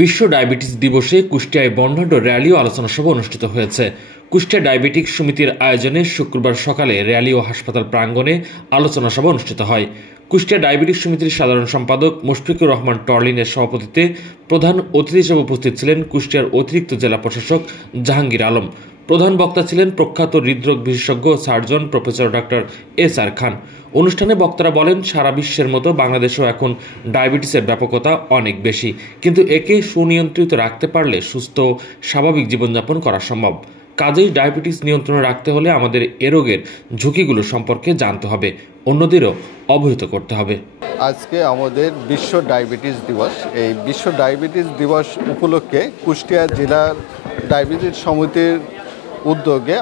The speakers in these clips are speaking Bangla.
বিশ্ব ডায়াবেটিস দিবসে কুষ্টিয়ায় বর্ণাঢ্য র্যালি ও আলোচনা সভা অনুষ্ঠিত হয়েছে। কুষ্টিয়া ডায়াবেটিক সমিতির আয়োজনে শুক্রবার সকালে র্যালি ও হাসপাতাল প্রাঙ্গণে আলোচনা সভা অনুষ্ঠিত হয়। কুষ্টিয়া ডায়াবেটিক সমিতির সাধারণ সম্পাদক মুশফিকুর রহমান টর্লিনের সভাপতিত্বে প্রধান অতিথি হিসেবে উপস্থিত ছিলেন কুষ্টিয়ার অতিরিক্ত জেলা প্রশাসক জাহাঙ্গীর আলম। প্রধান বক্তা ছিলেন প্রখ্যাত হৃদরোগ বিশেষজ্ঞ সার্জন প্রফেসর ডক্টর এস.আর. খান। অনুষ্ঠানে বক্তারা বলেন, সারা বিশ্বের মতো বাংলাদেশেও এখন ডায়াবেটিসের ব্যাপকতা অনেক বেশি, কিন্তু একে সুনিয়ন্ত্রিত রাখতে পারলে সুস্থ স্বাভাবিক জীবনযাপন করা সম্ভব। কাজেই ডায়াবেটিস নিয়ন্ত্রণে রাখতে হলে আমাদের এ রোগের ঝুঁকিগুলো সম্পর্কে জানতে হবে, অন্যদেরও অবহিত করতে হবে। আজকে আমাদের বিশ্ব ডায়াবেটিস দিবস। এই বিশ্ব ডায়াবেটিস দিবস উপলক্ষে কুষ্টিয়া জেলার ডায়াবেটিস সমিতির উদ্যোগে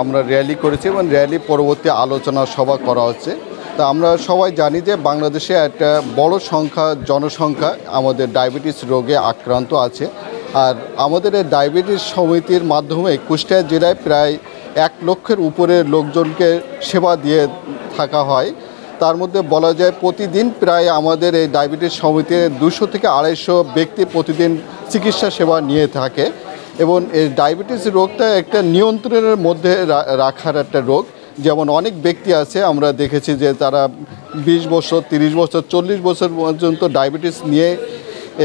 আমরা র্যালি করেছি এবং র্যালি পরবর্তী আলোচনা সভা করা হচ্ছে। তা আমরা সবাই জানি যে বাংলাদেশে একটা বড় জনসংখ্যা আমাদের ডায়াবেটিস রোগে আক্রান্ত আছে। আর আমাদের এই ডায়াবেটিস সমিতির মাধ্যমে কুষ্টিয়া জেলায় প্রায় 1 লক্ষের উপরে লোকজনকে সেবা দিয়ে থাকা হয়। তার মধ্যে বলা যায় প্রতিদিন প্রায় আমাদের এই ডায়াবেটিস সমিতির 200 থেকে 250 ব্যক্তি প্রতিদিন চিকিৎসা সেবা নিয়ে থাকে। এবং এই ডায়াবেটিস রোগটা একটা নিয়ন্ত্রণের মধ্যে রাখার একটা রোগ। যেমন অনেক ব্যক্তি আছে, আমরা দেখেছি যে তারা 20 বছর, 30 বছর, 40 বছর পর্যন্ত ডায়াবেটিস নিয়ে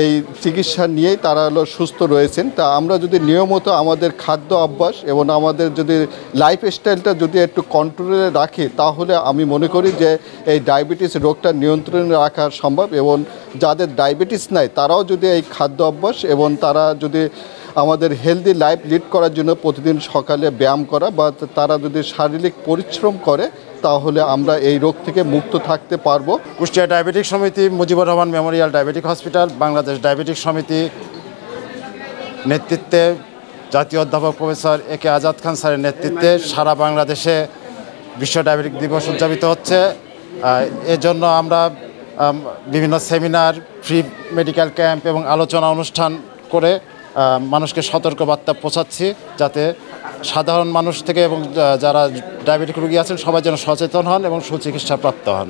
এই চিকিৎসা নিয়েই তারা সুস্থ রয়েছেন। তা আমরা যদি নিয়মিত আমাদের খাদ্য অভ্যাস এবং আমাদের যদি লাইফস্টাইলটা যদি একটু কন্ট্রোলে রাখি, তাহলে আমি মনে করি যে এই ডায়াবেটিস রোগটা নিয়ন্ত্রণে রাখা সম্ভব। এবং যাদের ডায়াবেটিস নাই তারাও যদি এই খাদ্য অভ্যাস এবং তারা যদি আমাদের হেলদি লাইফ লিড করার জন্য প্রতিদিন সকালে ব্যায়াম করা বা তারা যদি শারীরিক পরিশ্রম করে, তাহলে আমরা এই রোগ থেকে মুক্ত থাকতে পারবো। কুষ্টিয়া ডায়াবেটিক সমিতি, Mujibur Rahman Memorial diabetic hospital, Bangladesh diabetic সমিতি নেতৃত্বে জাতীয় অধ্যাপক প্রফেসর এ.কে. আজাদ খান স্যারের নেতৃত্বে সারা বাংলাদেশে বিশ্ব ডায়াবেটিক দিবস উদযাপিত হচ্ছে। এজন্য আমরা বিভিন্ন সেমিনার, ফ্রি মেডিকেল ক্যাম্প এবং আলোচনা অনুষ্ঠান করে মানুষকে সতর্কবার্তা পৌঁছাচ্ছি, যাতে সাধারণ মানুষ থেকে এবং যারা ডায়াবেটিক রোগী আছেন সবাই যেন সচেতন হন এবং সুচিকিৎসা প্রাপ্ত হন।